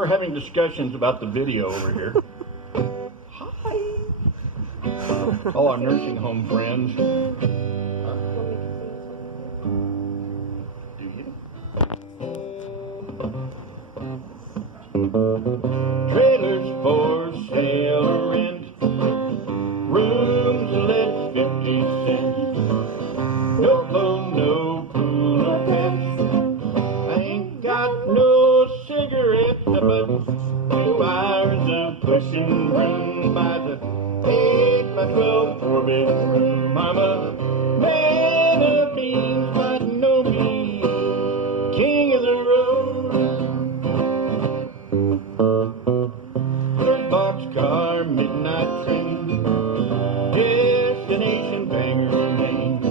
we're having discussions about the video over here. Hi. All our nursing home friends. Do you? Trailers for sale or rent. Rooms let 50 cents. No phone, no pool, no pets. I ain't got no cigarettes, but 2 hours of pushing room by the 8 by 12 4-bedroom. I'm a man of means, but no means king of the road. 3rd boxcar, midnight train, destination Bangor, Maine.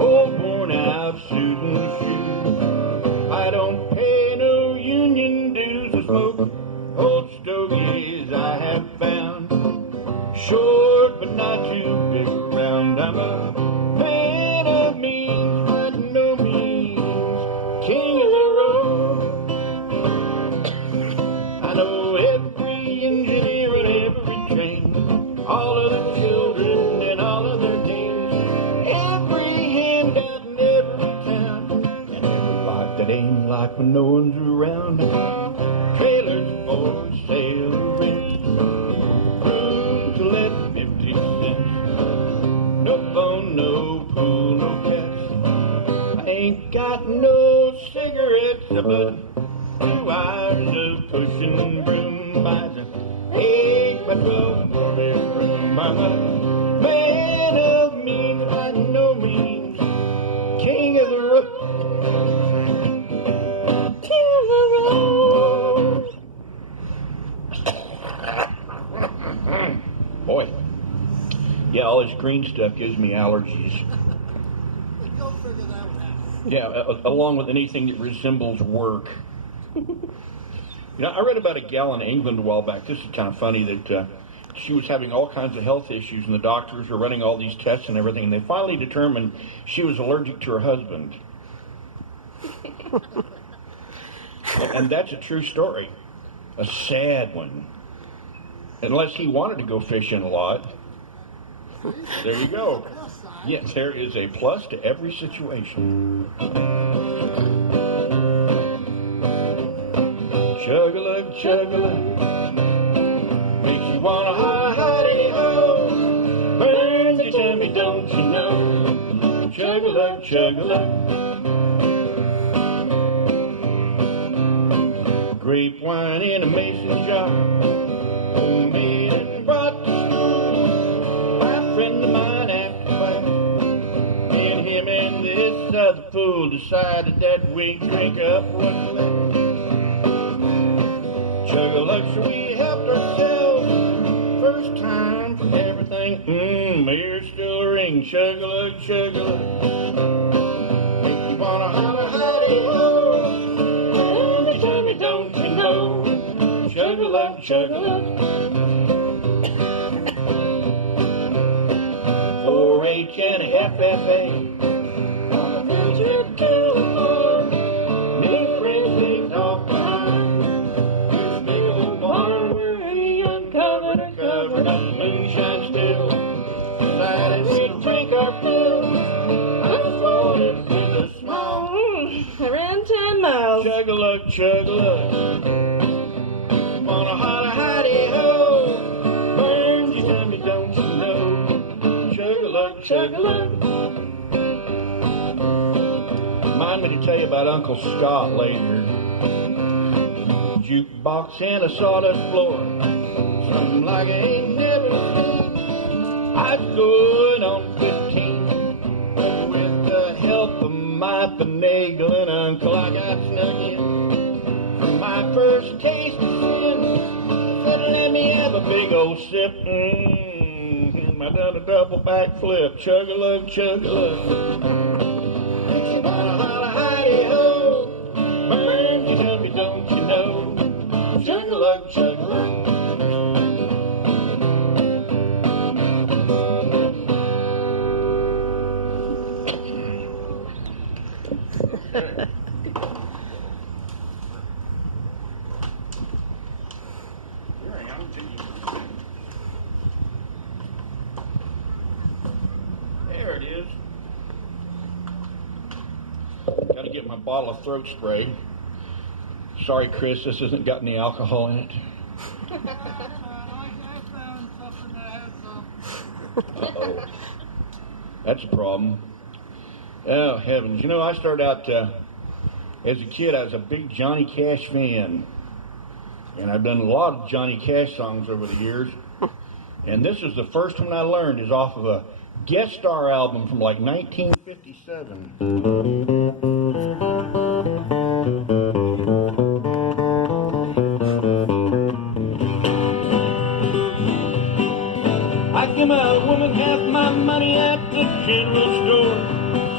Old worn out suit and shoes. I don't pay no union dues to smoke old stogies I have found. Short but not too big around. I'm a man of means, but no means king of the road. I know every engineer and every train, all of the children and all of their names, every handout in every town, and every life that ain't like when no one's around. Trailers for sale or rent, room to let 50 cents. No phone, no pool, no cats. I ain't got no cigarettes, but 2 hours of pushing broom by the 8 by 12 4-bedroom. I'm a man of means, by no means king of the road. King of the road. Boy, yeah, all this green stuff gives me allergies. Don't figure that one out. Yeah, along with anything that resembles work. You know, I read about a gal in England a while back. This is kind of funny that she was having all kinds of health issues, and the doctors were running all these tests and everything, and they finally determined she was allergic to her husband. And that's a true story. A sad one. Unless he wanted to go fishing a lot. There you go. Yes, there is a plus to every situation. Chug-a-lug, chug-a-lug, makes you wanna hi-hi-de-ho. Burns your tummy, don't you know? Chug-a-lug, chug-a-lug. Grape wine in a mason jar, homemade and brought to school by a friend of mine after class. Me and him and this other fool decided that we'd drink up what's left. Chug-a-lug, so we helped ourselves. First time for everything. My ears still ring. Chug-a-lug, chug-a-lug. Make you wanna holler, hi-de-ho. You tell me, don't you know? Chug-a-lug, chug-a-lug. 4-H and a FFA on a field trip to the farm. Me friends lived off behind. Covered up moonshine still. Decided we'd drink our fill. I floated in the small. Around 10 miles. Chug-a-lug, chug-a-lug. Wanna holler, hi-de-ho. Burns your tummy, don't you know? Chug-a-lug, chug-a-lug. Remind me to tell you about Uncle Scott later. Jukebox and a sawdust floor. Something like I ain't never seen. I was going on 15, but with the help of my finagling uncle, I got snuck in. For my first taste of sin, said let me have a big old sip. I done a double backflip. Chug-a-lug, chug-a-lug. Makes you wanna holler, hi-de-ho. Burns your tummy, don't you know? Chug-a-lug, chug-a-lug. bottle of throat spray. Sorry, Chris, this hasn't got any alcohol in it. I found something that had some. Uh-oh. That's a problem. Oh, heavens. You know, I started out, as a kid, I was a big Johnny Cash fan. And I've done a lot of Johnny Cash songs over the years. And this is the first one I learned is off of a guest star album from like 1957. I give a woman half my money at the general store.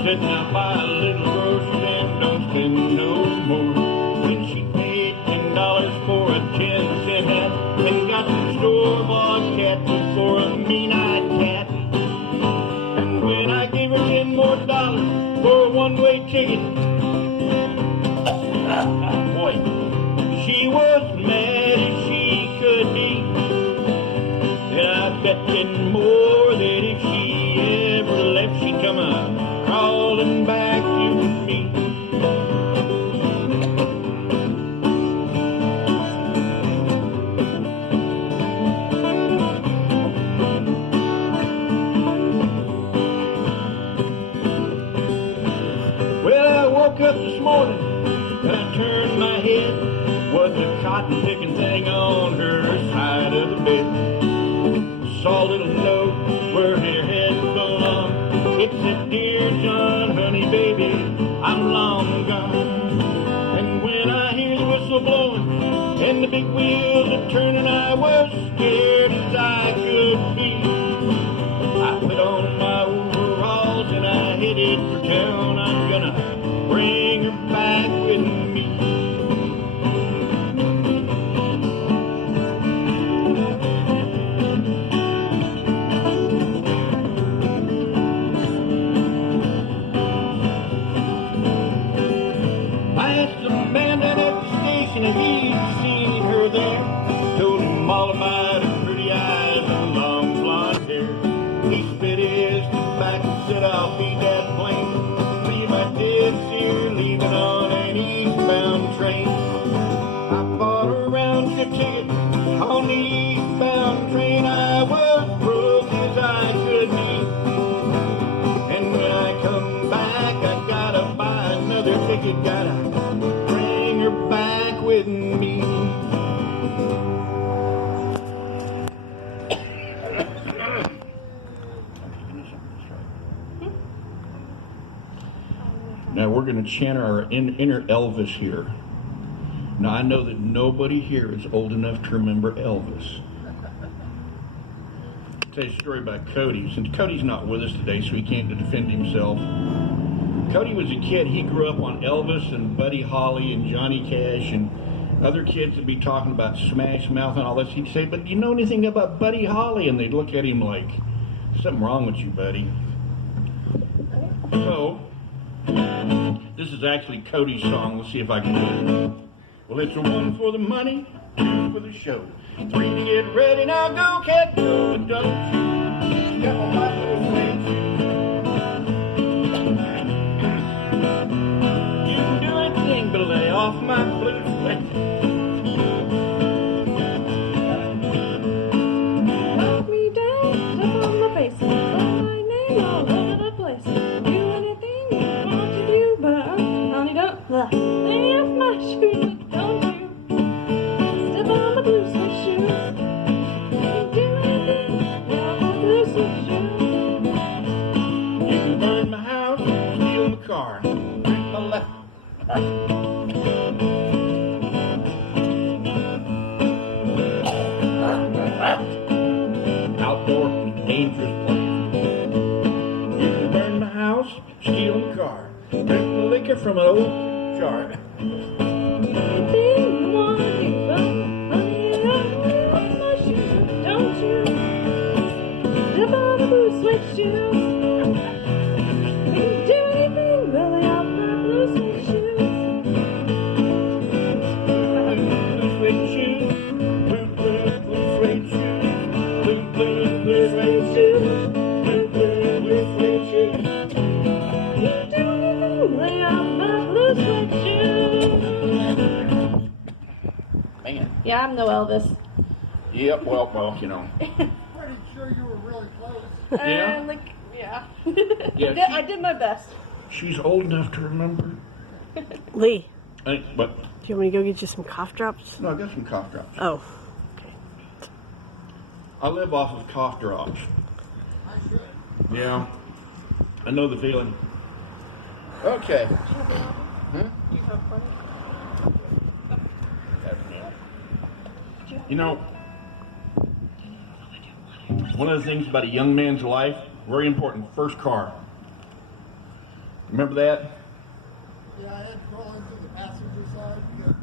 Said now buy a little groceries and don't spend no more. When she paid $10 for a 10-cent hat and got some store-bought cat food for a mean-eyed cat. And when I gave her $10 more for a one-way ticket, boy, she was mad as she could be. And I bet $10 more that if she ever left, she'd come crawling back to me. Well, I woke up this morning and I turned my head. Was a cotton picking thing on her side of the bed. Saw a little note where her head belonged. It said, "Dear John, honey, baby, I'm long gone." And when I hear the whistle blowing and the big wheels are turning, I was scared as I could be. I put on my overalls and I headed for town. I'm gonna bring her back with me. And he'd seen her there. Told him all about her pretty eyes and long blonde hair. He spit his tobacco and said, "I'll be that plain. Believe I did see her leaving on an eastbound train." I bought a round trip ticket on the eastbound train. I was broke as I could be. And when I come back, I gotta buy another ticket. Gotta bring her back with me. Now we're going to chant our inner Elvis here. Now I know that nobody here is old enough to remember Elvis. I'll tell you a story about Cody. Since Cody's not with us today, so he can't defend himself. Cody was a kid. He grew up on Elvis and Buddy Holly and Johnny Cash, and other kids would be talking about Smash Mouth and all this. He'd say, "But do you know anything about Buddy Holly?" And they'd look at him like, "Something wrong with you, buddy." So, this is actually Cody's song. Let's see if I can do it. Well, it's a 1 for the money, 2 for the show, 3 to get ready. Now go, cat, go, but don't you step on my little suede shoes. You can do anything but lay off my blue suede. Knock me down, step on my face, my name all over the place. Do anything you want to do, but honey, don't lay off my shoes, don't you? Step on my blue suede shoes. Do anything, lay off my blue suede shoes. You can burn my house, steal my car, drink my left. Outdoor, dangerous place. You can burn my house, steal my car, drink the liquor from an old jar. Anything you want to do, but honey, lay off my shoes, don't you? Step on my blue suede shoes. You can do anything, but lay off my blue suede shoes. Blue suede shoes, blue suede shoes, blue suede shoes, blue suede shoes. You do anything, lay off my blue suede Man. Yeah, I'm no Elvis. Yep, well, you know. Pretty sure you were really close. Yeah? Yeah. Yeah, I did my best. She's old enough to remember. Lee, But, do you want me to go get you some cough drops? no, I got some cough drops. Oh, okay. I live off of cough drops. I should. Yeah. I know the feeling. Okay. Huh? You know, one of the things about a young man's life, very important, first car. Remember that? Yeah, I had to crawl into the passenger side because it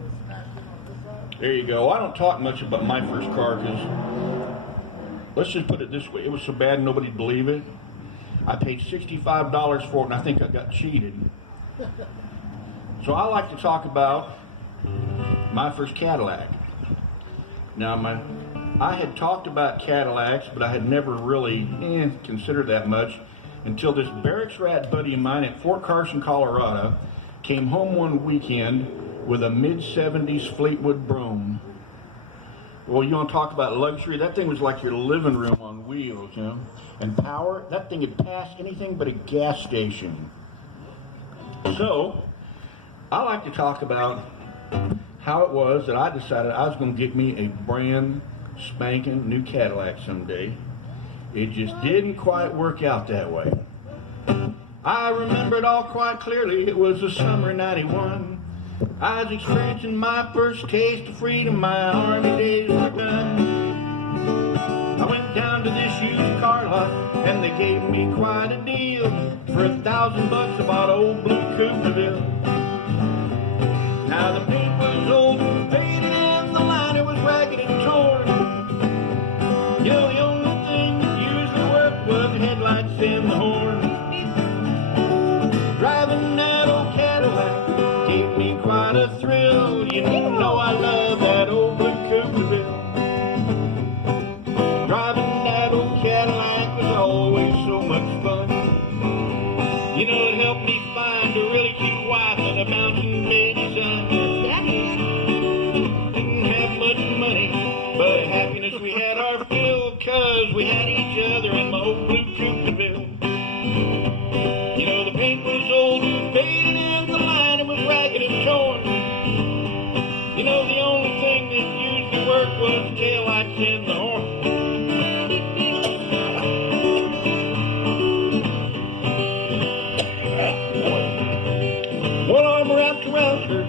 was smashed in on this side. There you go. I don't talk much about my first car because, let's just put it this way, it was so bad nobody'd believe it. I paid $65 for it and I think I got cheated. So I like to talk about my first Cadillac. Now, I had talked about Cadillacs, but I had never really considered that much until this barracks rat buddy of mine at Fort Carson, Colorado, came home one weekend with a mid-70s Fleetwood Brougham. Well, you want to talk about luxury? That thing was like your living room on wheels, you know? And power, that thing had passed anything but a gas station. So, I like to talk about how it was that I decided I was going to get me a brand spanking new Cadillac someday. It just didn't quite work out that way. I remember it all quite clearly. It was the summer '91. I was experiencing my first taste of freedom. My army days were done. I went down to this used car lot and they gave me quite a deal. For $1,000 I bought old blue Coopaville. Now the paint was old and faded and the liner was ragged and torn. You know, the only thing that usually worked was the headlights and the horn. Driving that old Cadillac gave me quite a thrill. You know I love that old blue Coopaville. Driving that old Cadillac was always so much fun. You know, it helped me find a really cute wife and a bouncing baby son. Didn't have much money, but happiness we had our fill, 'cause we had each other in my old blue Coopaville. You know, the paint was old and faded and the liner was ragged and torn. You know, the only thing that usually worked was the taillights and the horn. One arm wrapped around her,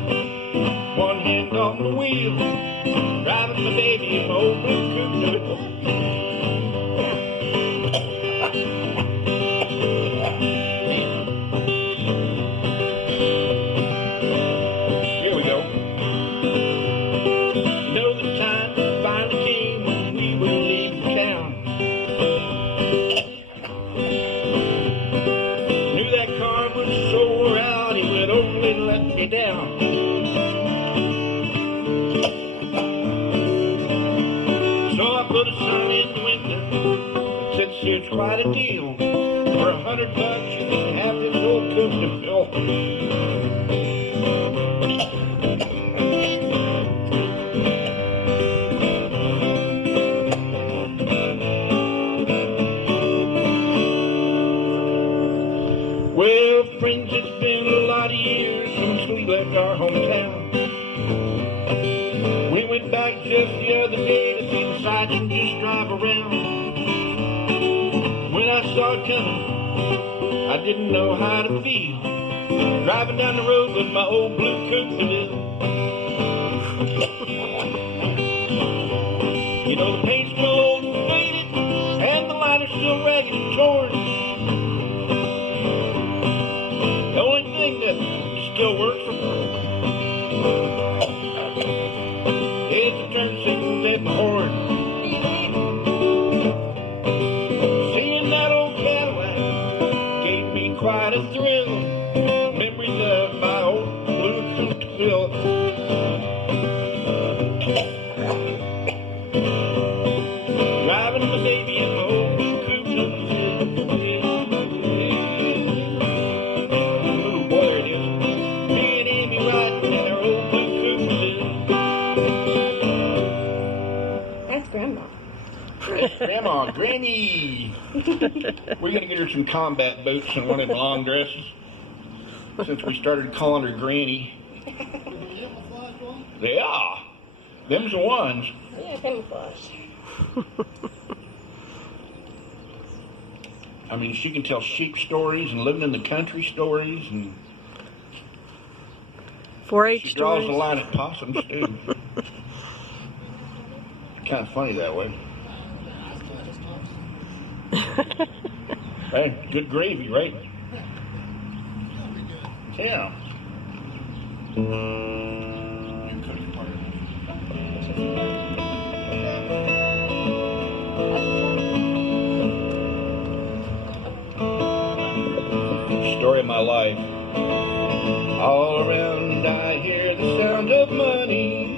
one hand on the wheel, driving my baby in my old blue Coopaville. Here we go. You know, the time finally came when we were leaving town. Knew that car was so wore out, he would only let me down. So I put a sign in the window, said it's quite a deal. For $100 you can have this old Coopaville. Well, friends, it's been a lot of years since we left our hometown. We went back just the other day to see the sights and just drive around. When I saw it coming, I didn't know how to feel. Driving down the road with my old blue Coopaville. You know, the paint's still old and faded, and the liner's still ragged and torn. The only thing that still works for me is the turn signals and the horn. Seeing that old Cadillac gave me quite a thrill. Memories of my old blue Coopaville. Driving my baby in my old blue Coopaville. Ooh, boy, there it is. Me and Amy riding in our old blue Coopaville. That's Grandma, Granny. We're gonna get her some combat boots and one of them long dresses. Since we started calling her Granny. Yeah, them's the ones. Yeah, camouflage. I mean, she can tell sheep stories and living in the country stories, and 4-H she draws stories. the line at possums too. Kind of funny that way. Hey, good gravy, right? Yeah. Story of my life. All around I hear the sound of money,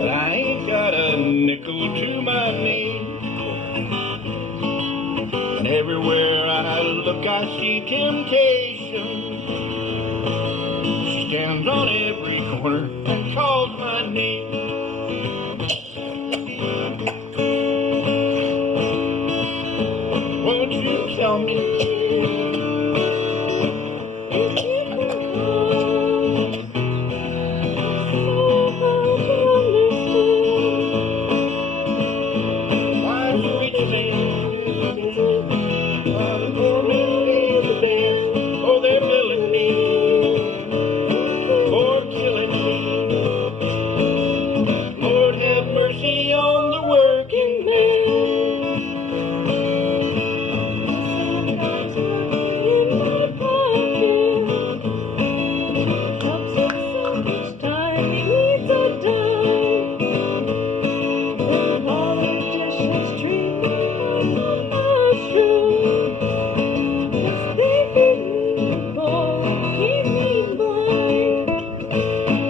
but I ain't got a nickel to my name. And everywhere I look I see temptation. She stands on every corner and calls my name. Won't you tell me why the rich man while the poor man pays the dance? Oh, they're billing me for killing me. Lord have mercy on the working man.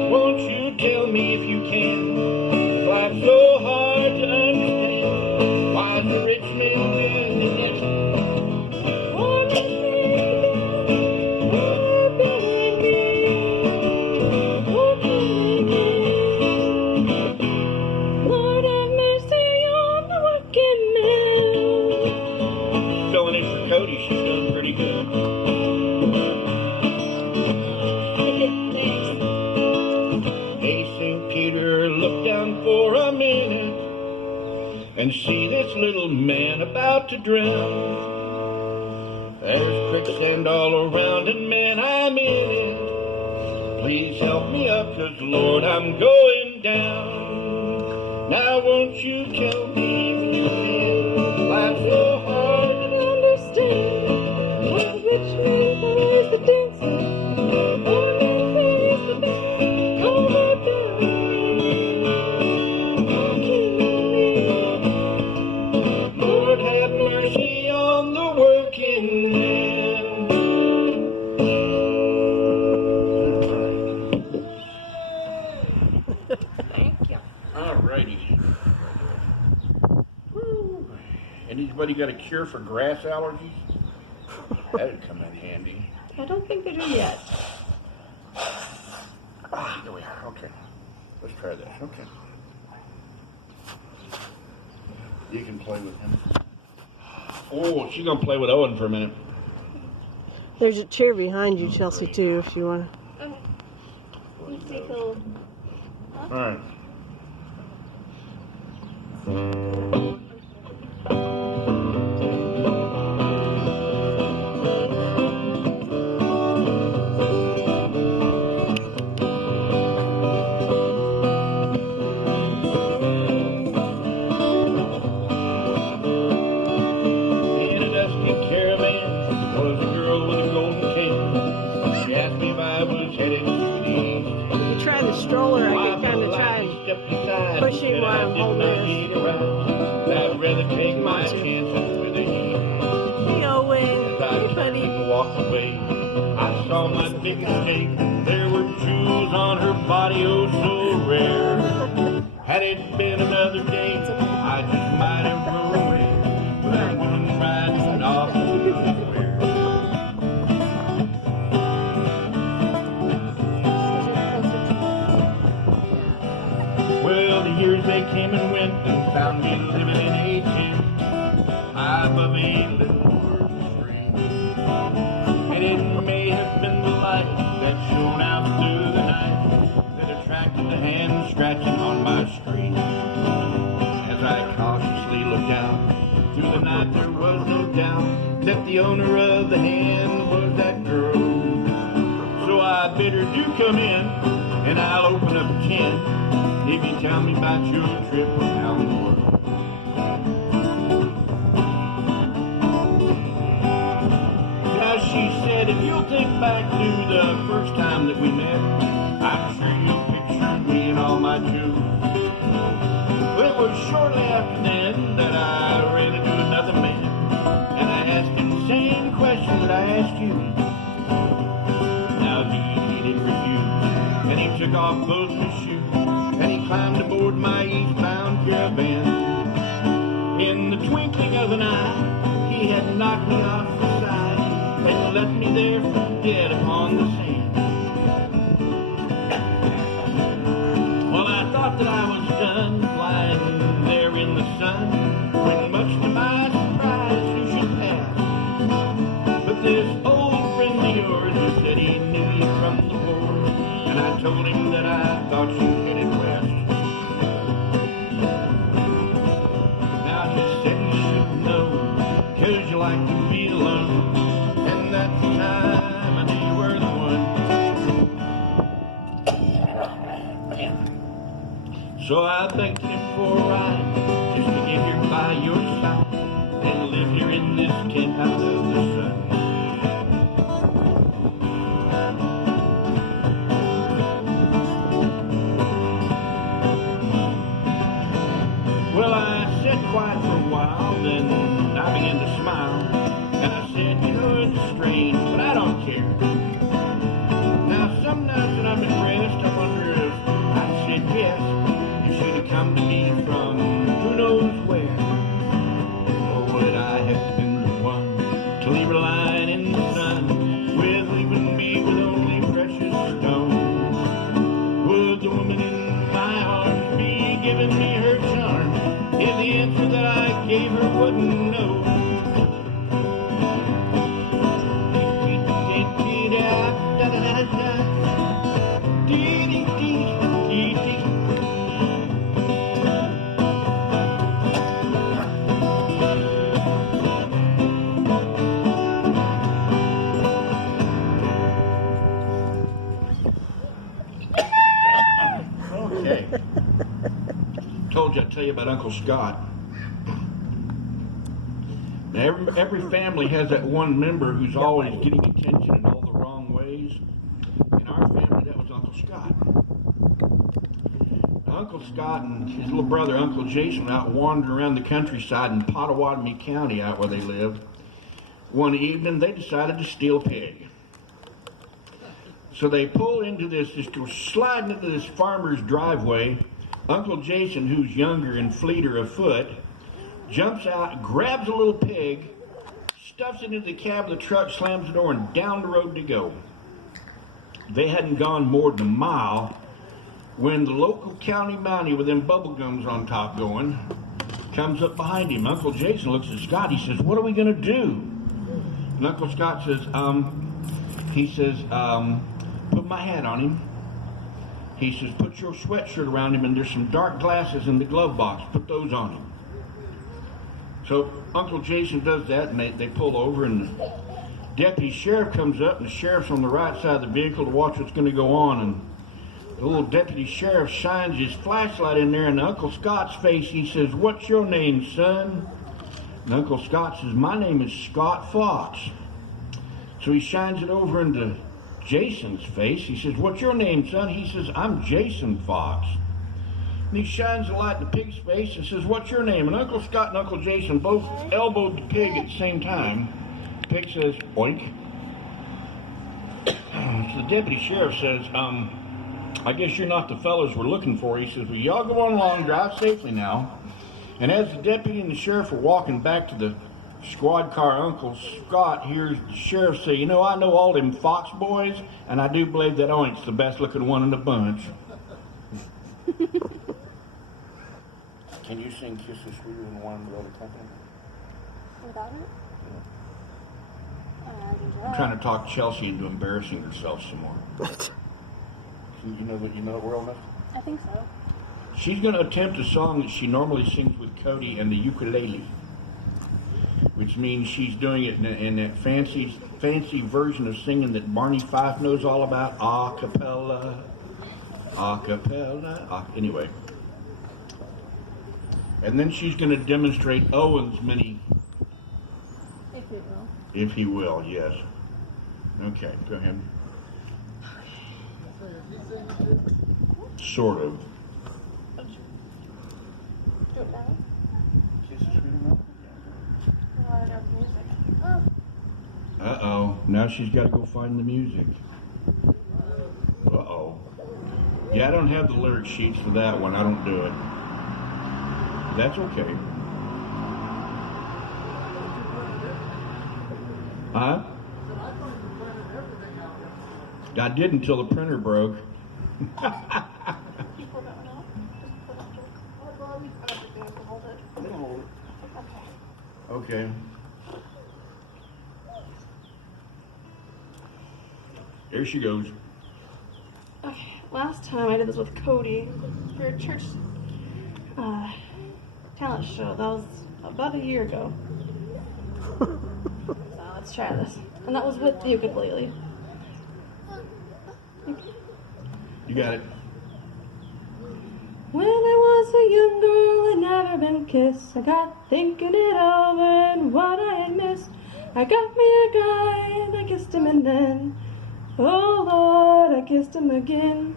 Won't you tell me if you can, if life's so hard to understand, why is the rich man good and next filling in for Cody? She's doing pretty good. Hey, St. Peter, look down for a minute and see this little man about to drown. There's quicksand all around and man, I'm in it. Please help me up, 'cause Lord, I'm going down. Now won't you tell me if you can, life's so hard to understand. Why the rich man buys the dancer, the poor man pays the band. Oh, they're billing me, oh, killing me. Lord have mercy on the working man. Thank you. Alrighty. Woo. Anybody got a cure for grass allergies? That'd come in handy. I don't think they do yet. Ah, there we are. Okay. Let's try this. Okay. You can play with him. Oh, she's gonna play with Owen for a minute. There's a chair behind you, Chelsea, too, if you want to. Okay. Let's see if he'll. All right. In a dusty caravan was a girl with a golden cane. She asked me if I was headed to the east. You try the stroller, I can kind of try and pushing while I'm holding this. I'd rather take my Want to. chances with a heat. Hey, Owen. As I Hey, turned buddy. and walked away, I saw my big mistake. There were jewels on her body, oh so rare. Had it been another day, I just might have ruined it. But I wasn't riding off nowhere. Well, the years they came and went and found me living in a tent high above a little stream. And it may have been the light that shone out through the night that attracted the hand scratching on my screen. As I cautiously looked down through the night, there was no doubt that the owner of the hand was that girl. So I bid her, do come in, and I'll open up 10 if you tell me about your trip around the world. Now she said, if you'll think back to the first time that we met, I'm sure you'll picture me and all my jewels. Well, it was shortly after then that I ran into another man, and I asked him the same question that I asked you. Now he didn't refuse, and he took off both his shoes, and he climbed aboard my eastbound caravan. In the twinkling of an eye, he had knocked me off the side and left me there for dead upon the sand. Well, I thought that I was done flying there in the sun, when much to my surprise you should pass. But this old friend of yours who said he knew you from the war, and I told him that I thought you headed west. Now he said you should know, 'cause you like to be alone, and that's the time I knew you were the one. So I begged him for a ride, just to get here by your side, and live here in this tent out of the sun. Well, I sat quiet for a while, then I began to smile, and I said, you know, it's strange, but I don't care. Now, some nights when I'm at rest, I wonder if I said yes, you should have come to me from who knows where. Or would I have been the one to leave her lying in the sun, with leaving me with only precious stones? Would the woman in my arms be giving me her charm if the answer that I gave her wasn't no? Okay. Told you I'd tell you about Uncle Scott. Now, every family has that one member who's always getting attention in all the wrong ways. In our family, that was Uncle Scott. Now, Uncle Scott and his little brother, Uncle Jason, were out wandering around the countryside in Pottawatomie County, out where they lived. One evening, they decided to steal a pig. So they pull into this, just go sliding into this farmer's driveway. Uncle Jason, who's younger and fleeter of foot, jumps out, grabs a little pig, stuffs it into the cab of the truck, slams the door, and down the road to go. They hadn't gone more than a mile when the local county mountie with them bubble gums on top going comes up behind him. Uncle Jason looks at Scott. He says, what are we going to do? And Uncle Scott says, put my hat on him. He says, put your sweatshirt around him, and there's some dark glasses in the glove box. Put those on him. So Uncle Jason does that, and they pull over, and the deputy sheriff comes up, and the sheriff's on the right side of the vehicle to watch what's going to go on, and the little deputy sheriff shines his flashlight in there, and Uncle Scott's face, he says, what's your name, son? And Uncle Scott says, my name is Scott Fox. So he shines it over into Jason's face. He says, what's your name, son? He says, I'm Jason Fox. And he shines the light in the pig's face and says, what's your name? And Uncle Scott and Uncle Jason both elbowed the pig at the same time. The pig says, oink. So the deputy sheriff says, I guess you're not the fellas we're looking for. He says, well, y'all go on along, drive safely now. And as the deputy and the sheriff were walking back to the squad car, Uncle Scott hears the sheriff say, you know, I know all them Fox boys, and I do believe that Oink's the best looking one in the bunch. Can you sing Kisses Sweeter Than Wine without accompaniment? Without it? I can try. I'm trying to talk Chelsea into embarrassing herself some more. You know it well enough? I think so. She's going to attempt a song that she normally sings with Cody and the ukulele, which means she's doing it in that fancy version of singing that Barney Fife knows all about, a cappella, anyway. And then she's going to demonstrate Owen's many... If you will. If he will, yes. Okay, go ahead. Sort of. Do it now? Kisses Sweeter Than Wine? Oh, I know the music. Oh. Uh-oh. Now she's got to go find the music. Uh-oh. Yeah, I don't have the lyric sheets for that one. I don't do it. That's okay. Huh? I did until the printer broke. You pull that one out? Just pull it up. I don't think you have to hold it. I'm gonna hold it. Okay. Okay. Here she goes. Okay, last time I did this with Cody for a church talent show. That was about a year ago. So let's try this. And that was with the ukulele. You got it. When I was a young girl, I'd never been kissed. I got thinking it over and what I had missed. I got me a guy and I kissed him and then, oh Lord, I kissed him again.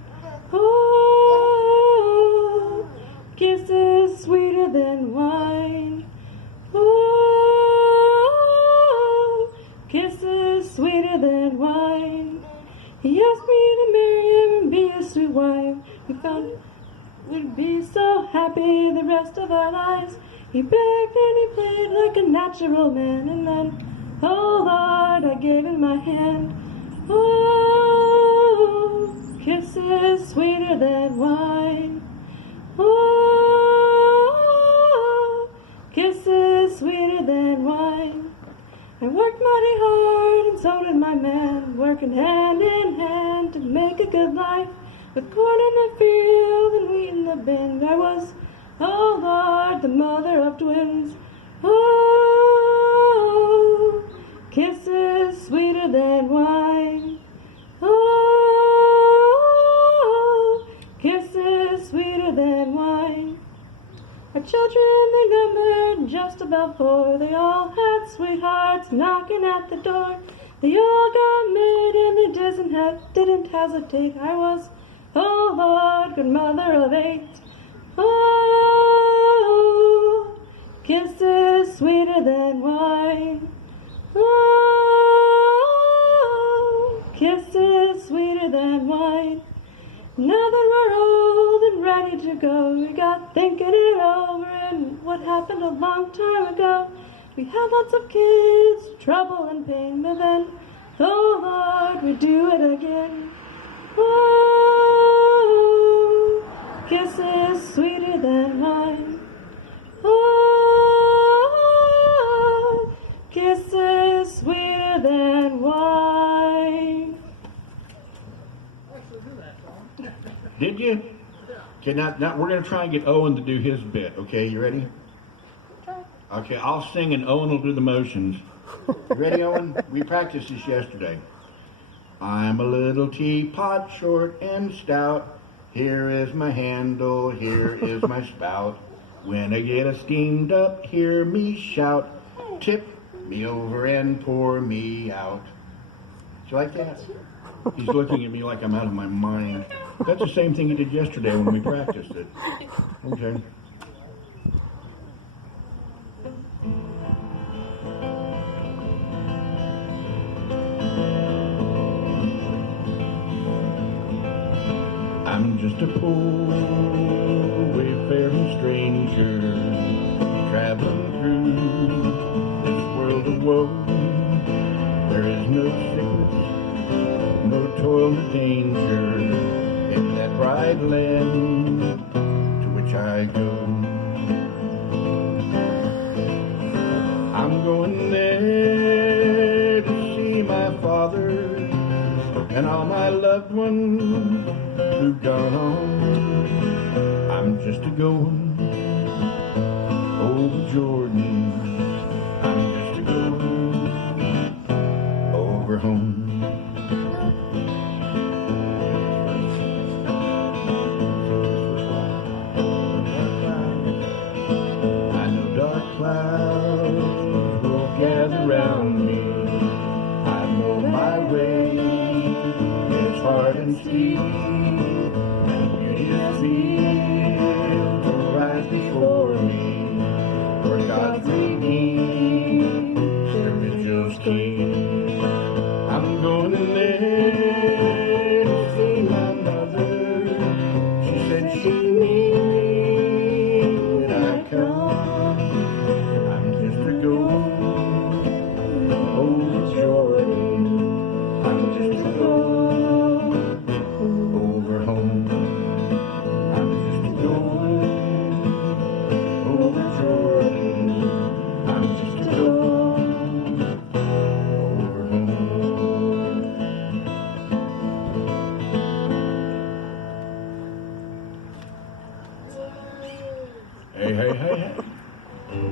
Oh, kisses sweeter than wine. Oh, kisses sweeter than wine. He asked me to marry him and be his sweet wife. We found we'd be so happy the rest of our lives. He begged and he played like a natural man. And then, oh Lord, I gave him my hand. Oh, kisses sweeter than wine. Oh, kisses sweeter than wine. I worked mighty hard and so did my man, working hand in hand to make a good life. With corn in the field and wheat in the bin, there was, oh Lord, the mother of twins. Oh, kisses sweeter than wine. Oh, kisses sweeter than wine. Our children, they numbered just about 4. They all had sweethearts knocking at the door. They all got married and they didn't hesitate. I was, oh Lord, good mother of 8. Oh, kisses sweeter than wine. Oh, kisses sweeter than wine. Now that we're old and ready to go, we got thinking it over and what happened a long time ago. We had lots of kids, trouble and pain, but then, oh Lord, we do it again. Oh, kisses sweeter than wine. Oh, kisses sweeter than wine. Did you? Okay, now we're going to try and get Owen to do his bit. Okay, you ready? Okay, I'll sing and Owen will do the motions. You ready, Owen? We practiced this yesterday. I'm a little teapot, short and stout. Here is my handle, here is my spout. When I get steamed up, hear me shout. Tip me over and pour me out. Do you like that? He's looking at me like I'm out of my mind. That's the same thing he did yesterday when we practiced it. Okay. I'm just a poor wayfaring stranger traveling through this world of woe. There is no sickness, no toil or danger in that bright land to which I go. I'm going there to see my father and all my loved ones who've gone on. I'm just a-going over Jordan. I'm just a-going over home. I know dark clouds will gather round me. I know my way is hard and steep.